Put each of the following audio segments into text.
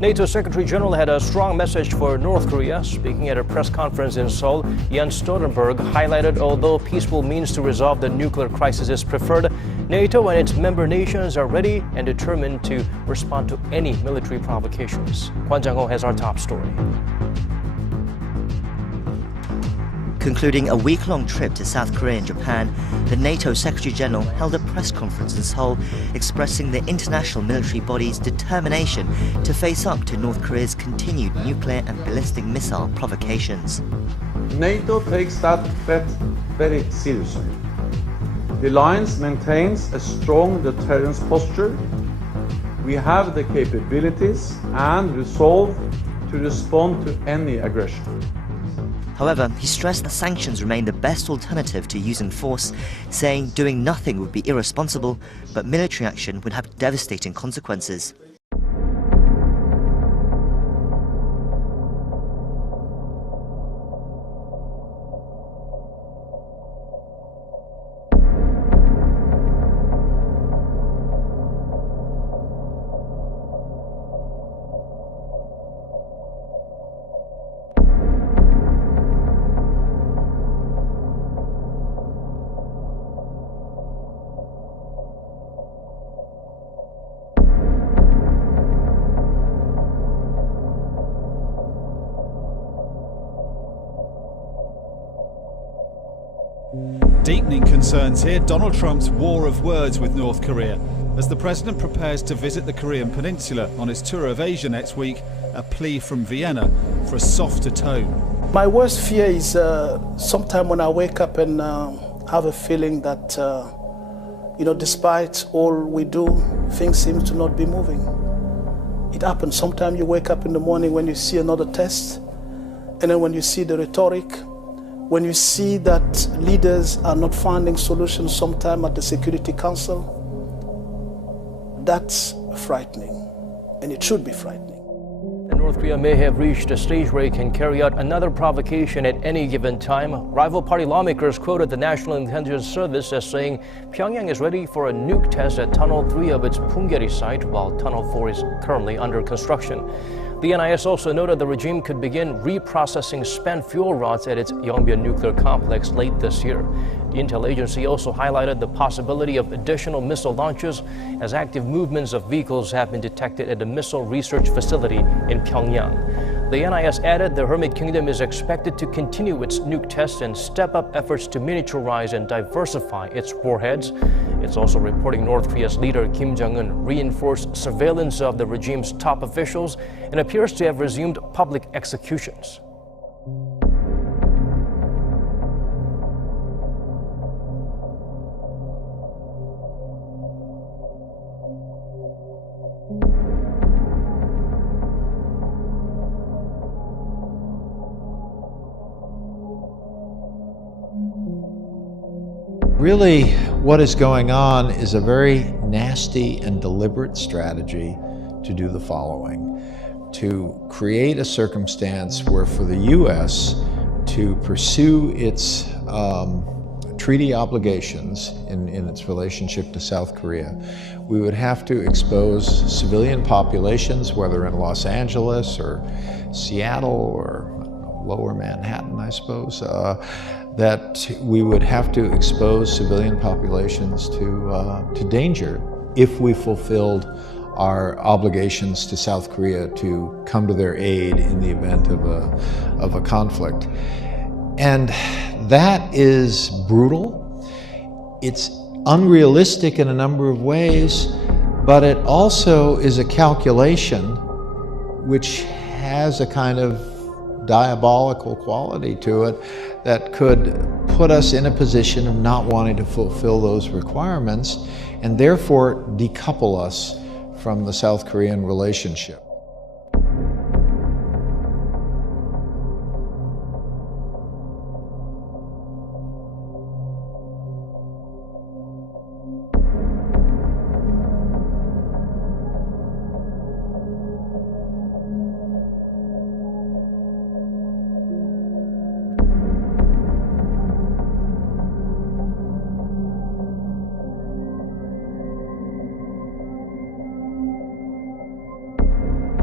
NATO Secretary General had a strong message for North Korea. Speaking at a press conference in Seoul, Jens Stoltenberg highlighted although peaceful means to resolve the nuclear crisis is preferred, NATO and its member nations are ready and determined to respond to any military provocations. Kwon Jang-ho has our top story. Concluding a week-long trip to South Korea and Japan, the NATO Secretary-General held a press conference in Seoul expressing the international military body's determination to face up to North Korea's continued nuclear and ballistic missile provocations. NATO takes that threat very seriously. The alliance maintains a strong deterrence posture. We have the capabilities and resolve to respond to any aggression. However, he stressed that sanctions remain the best alternative to using force, saying doing nothing would be irresponsible, but military action would have devastating consequences. Deepening concerns here, Donald Trump's war of words with North Korea as the president prepares to visit the Korean peninsula on his tour of Asia next week, a plea from Vienna for a softer tone. My worst fear is sometime when I wake up and have a feeling that, despite all we do, things seem to not be moving. It happens. Sometimes you wake up in the morning when you see another test, and then when you see the rhetoric, when you see that leaders are not finding solutions sometime at the Security Council, that's frightening, and it should be frightening. North Korea may have reached a stage where it can carry out another provocation at any given time. Rival party lawmakers quoted the National Intelligence Service as saying Pyongyang is ready for a nuke test at Tunnel 3 of its Punggye-ri site, while Tunnel 4 is currently under construction. The NIS also noted the regime could begin reprocessing spent fuel rods at its Yongbyon nuclear complex late this year. The intel agency also highlighted the possibility of additional missile launches as active movements of vehicles have been detected at the missile research facility in Pyongyang. The NIS added the Hermit Kingdom is expected to continue its nuke tests and step up efforts to miniaturize and diversify its warheads. It's also reporting North Korea's leader Kim Jong-un reinforced surveillance of the regime's top officials and appears to have resumed public executions. Really, what is going on is a very nasty and deliberate strategy to do the following: to create a circumstance where for the U.S. to pursue its treaty obligations in its relationship to South Korea, we would have to expose civilian populations, whether in Los Angeles or Seattle or lower Manhattan, I suppose, that we would have to expose civilian populations to danger if we fulfilled our obligations to South Korea to come to their aid in the event of a conflict. And that is brutal. It's unrealistic in a number of ways, but it also is a calculation which has a kind of diabolical quality to it that could put us in a position of not wanting to fulfill those requirements and therefore decouple us from the South Korean relationship.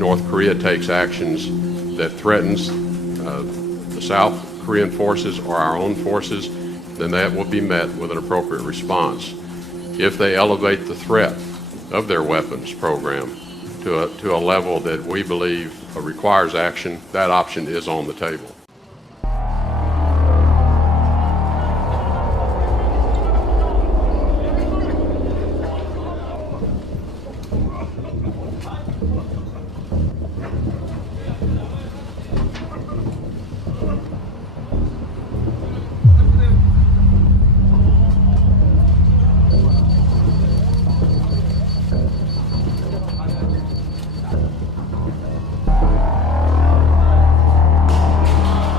North Korea takes actions that threatens the South Korean forces or our own forces, then that will be met with an appropriate response. If they elevate the threat of their weapons program to a level that we believe requires action, that option is on the table.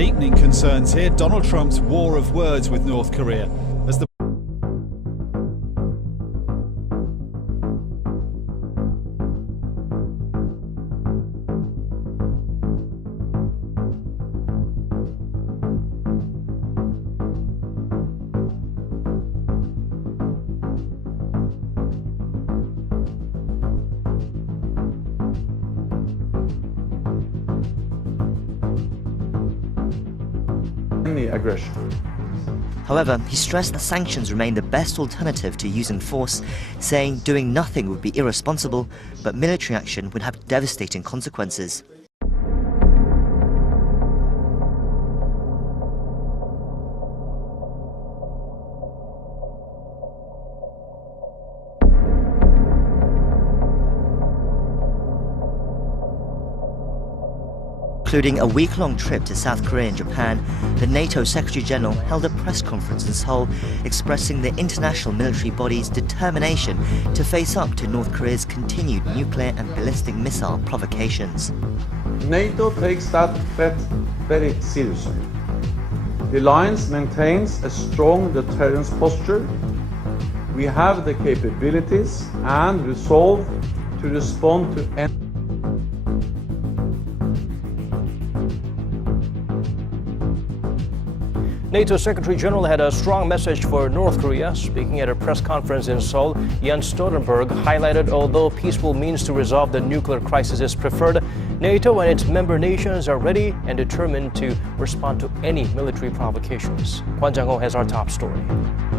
deepening concerns here. Donald Trump's war of words with North Korea as the any aggression. However, he stressed that sanctions remain the best alternative to using force, saying doing nothing would be irresponsible, but military action would have devastating consequences. Including a week-long trip to South Korea and Japan, the NATO Secretary-General held a press conference in Seoul expressing the international military body's determination to face up to North Korea's continued nuclear and ballistic missile provocations. NATO takes that threat very seriously. The alliance maintains a strong deterrence posture. We have the capabilities and resolve to respond to any NATO Secretary General had a strong message for North Korea. Speaking at a press conference in Seoul, Jens Stoltenberg highlighted although peaceful means to resolve the nuclear crisis is preferred, NATO and its member nations are ready and determined to respond to any military provocations. Kwon Jang-ho has our top story.